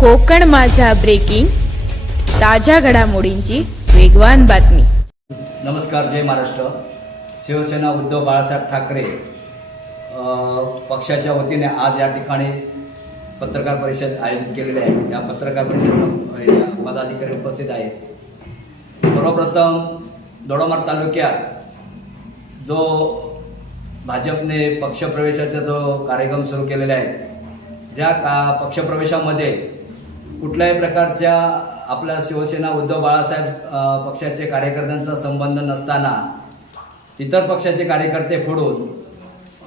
कोकण माझा ब्रेकिंग ताज्या घडामोडींची वेगवान बातमी. नमस्कार जय महाराष्ट्र. शिवसेना उद्धव बाळासाहेब ठाकरे पक्षाच्या वतीने आज या ठिकाणी पत्रकार परिषद आयोजित केलेली आहे. या पत्रकार परिषद पदाधिकारी उपस्थित आहेत. सर्वप्रथम दोडामार तालुक्यात जो भाजपने पक्षप्रवेशाचा जो कार्यक्रम सुरू केलेला आहे ज्या का पक्षप्रवेशामध्ये कुठल्याही प्रकारच्या आपल्या शिवसेना उद्धव बाळासाहेब पक्षाचे कार्यकर्त्यांचा संबंध नसताना इतर पक्षाचे कार्यकर्ते फोडून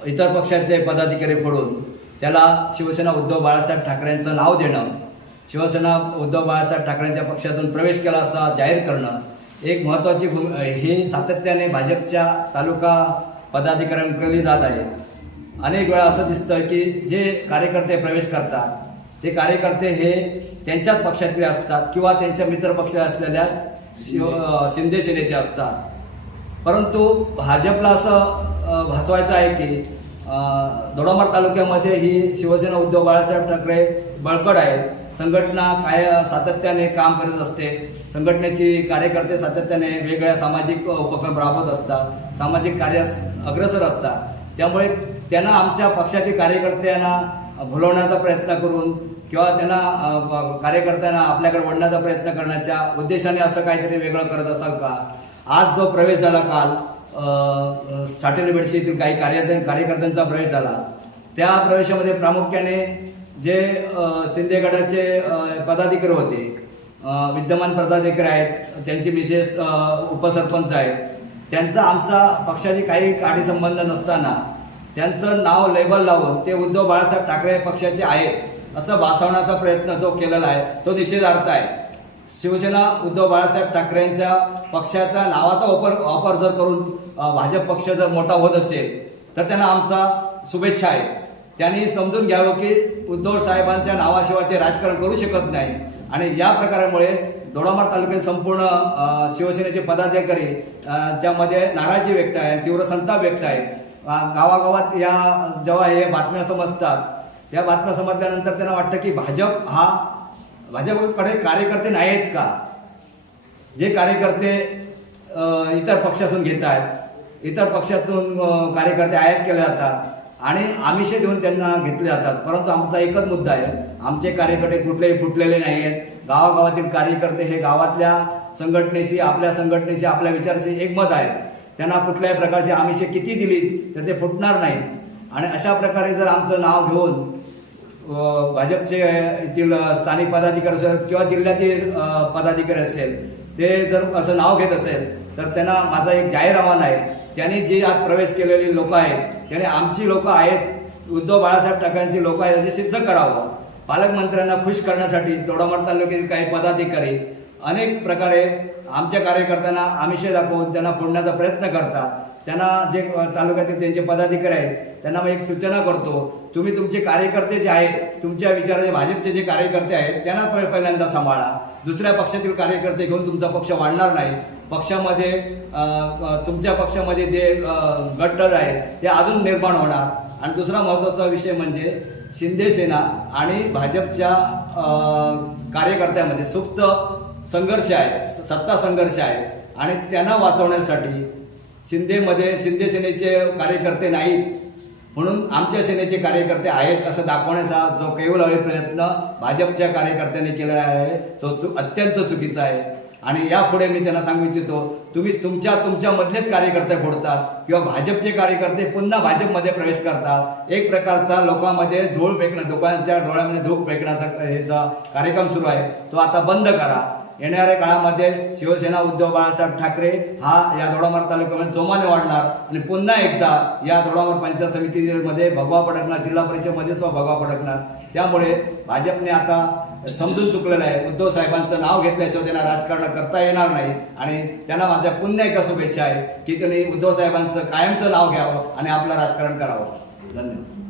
इतर पक्षाचे पदाधिकारी फोडून त्याला शिवसेना उद्धव बाळासाहेब ठाकरेंचं नाव देणं शिवसेना उद्धव बाळासाहेब ठाकरेंच्या पक्षातून प्रवेश केला असा जाहीर करणं एक महत्त्वाची भूमि हे सातत्याने भाजपच्या तालुका पदाधिकाऱ्यांकडे जात आहे. अनेक वेळा असं दिसतं की जे कार्यकर्ते प्रवेश करतात ते कार्यकर्ते हे त्यांच्याच पक्षातले असतात किंवा त्यांच्या मित्र पक्ष असलेल्या शिव शिंदे सेनेचे असतात. परंतु भाजपला असं भासवायचं आहे की दोडामार तालुक्यामध्ये ही शिवसेना उद्धव बाळासाहेब ठाकरे बळकट आहे संघटना काय सातत्याने काम करत असते. संघटनेची कार्यकर्ते सातत्याने वेगवेगळ्या सामाजिक उपक्रम राबवत असतात. सामाजिक कार्यास अग्रसर असतात. त्यामुळे त्यांना आमच्या पक्षातील कार्यकर्त्यांना भुलवण्याचा प्रयत्न करून किंवा त्यांना कार्यकर्त्यांना आपल्याकडे वळण्याचा प्रयत्न करण्याच्या उद्देशाने असं काहीतरी वेगळं करत असाल का? आज जो प्रवेश झाला काल अ, बेडशी येथील काही कार्य कार्यकर्त्यांचा प्रवेश झाला. त्या प्रवेशामध्ये प्रामुख्याने जे अ, शिंदे गटाचे पदाधिकारी होते विद्यमान पदाधिकारी आहेत त्यांचे विशेष उपसरपंच आहेत त्यांचा आमचा पक्षाची काही काठी संबंध नसताना त्यांचं नाव लेबल लावून ते उद्धव बाळासाहेब ठाकरे पक्षाचे आहेत असं भासवण्याचा प्रयत्न जो केलेला आहे तो निषेधार्थ आहे. शिवसेना उद्धव बाळासाहेब ठाकरेंच्या पक्षाच्या नावाचा वापर वापर जर करून भाजप पक्ष जर मोठा होत असेल तर त्यांना आमचा शुभेच्छा आहे. त्यांनी समजून घ्यावं की उद्धव साहेबांच्या नावाशिवाय ते राजकारण करू शकत नाही. आणि या प्रकारामुळे दोडामार तालुक्यात संपूर्ण शिवसेनेचे पदाधिकारी ज्यामध्ये नाराजी व्यक्त आहे तीव्र संताप व्यक्त आहे गावागावात या जेव्हा हे बातम्या समजतात या बातम्या समजल्यानंतर त्यांना वाटतं की भाजप हा भाजपकडे कार्यकर्ते नाही आहेत का? जे कार्यकर्ते इतर पक्षातून घेत आहेत इतर पक्षातून कार्यकर्ते आयात केले जातात आणि आमिषे देऊन त्यांना घेतले जातात. परंतु आमचा एकच मुद्दा आहे आमचे कार्यकर्ते कुठलेही फुटलेले नाही आहेत गावागावातील कार्यकर्ते हे गावातल्या संघटनेशी आपल्या संघटनेशी आपल्या विचाराशी एकमत आहेत. त्यांना कुठल्याही प्रकारची आमिषे किती दिली तर ते फुटणार नाहीत. आणि अशा प्रकारे जर आमचं नाव घेऊन भाजपचे येथील स्थानिक पदाधिकारी असेल किंवा जिल्ह्यातील पदाधिकारी असेल ते जर असं नाव घेत असेल तर त्यांना माझा एक जाहीर आव्हान आहे. त्यांनी जी आज प्रवेश केलेली लोकं आहेत त्याने आमची लोकं आहेत उद्धव बाळासाहेब ठाकरेंची लोकं आहेत असे सिद्ध करावं. पालकमंत्र्यांना खुश करण्यासाठी दोडामार तालुक्यातील काही पदाधिकारी अनेक प्रकारे आमच्या कार्यकर्त्यांना आमिषे दाखवून त्यांना फोडण्याचा प्रयत्न करतात. त्यांना जे तालुक्यातील त्यांचे पदाधिकारी आहेत त्यांना मी एक सूचना करतो तुम्ही तुमचे कार्यकर्ते जे आहेत तुमच्या विचाराचे भाजपचे जे कार्यकर्ते आहेत त्यांना पहिल्यांदा सांभाळा. दुसऱ्या पक्षातील कार्यकर्ते घेऊन तुमचा पक्ष वाढणार नाही. पक्षामध्ये तुमच्या पक्षामध्ये जे गट्टर आहेत ते अजून निर्माण होणार. आणि दुसरा महत्त्वाचा विषय म्हणजे शिंदे सेना आणि भाजपच्या कार्यकर्त्यामध्ये सुप्त संघर्ष आहे सत्ता संघर्ष आहे आणि त्यांना वाचवण्यासाठी शिंदेमध्ये शिंदे सेनेचे कार्यकर्ते नाहीत म्हणून आमच्या सेनेचे कार्यकर्ते आहेत असं दाखवण्याचा जो केवळ प्रयत्न भाजपच्या कार्यकर्त्यांनी केलेला आहे तो चु अत्यंत चुकीचा आहे. आणि यापुढे मी त्यांना सांगू इच्छितो तुम्ही तुमच्या तुमच्यामधलेच कार्यकर्ते फोडतात किंवा भाजपचे कार्यकर्ते पुन्हा भाजपमध्ये प्रवेश करतात. एक प्रकारचा लोकांमध्ये धूळ फेकणं लोकांच्या डोळ्यामध्ये धूळ फेकण्याचा ह्याचा कार्यक्रम सुरू आहे. तो आता बंद करा. येणाऱ्या काळामध्ये शिवसेना उद्धव बाळासाहेब ठाकरे हा या दोडामार तालुक्यामध्ये जोमाने वाढणार आणि पुन्हा एकदा या दोडामार पंचायत समितीमध्ये भगवा पडकणार जिल्हा परिषदमध्ये सुद्धा भगवा पडकणार त्यामुळे भाजपने आता समजून चुकलेलं आहे. उद्धव साहेबांचं नाव घेतल्याशिवाय त्यांना राजकारण करता येणार नाही आणि त्यांना माझ्या पुन्हा एका शुभेच्छा आहे की त्यांनी उद्धव साहेबांचं कायमचं नाव घ्यावं आणि आपलं राजकारण करावं. धन्यवाद.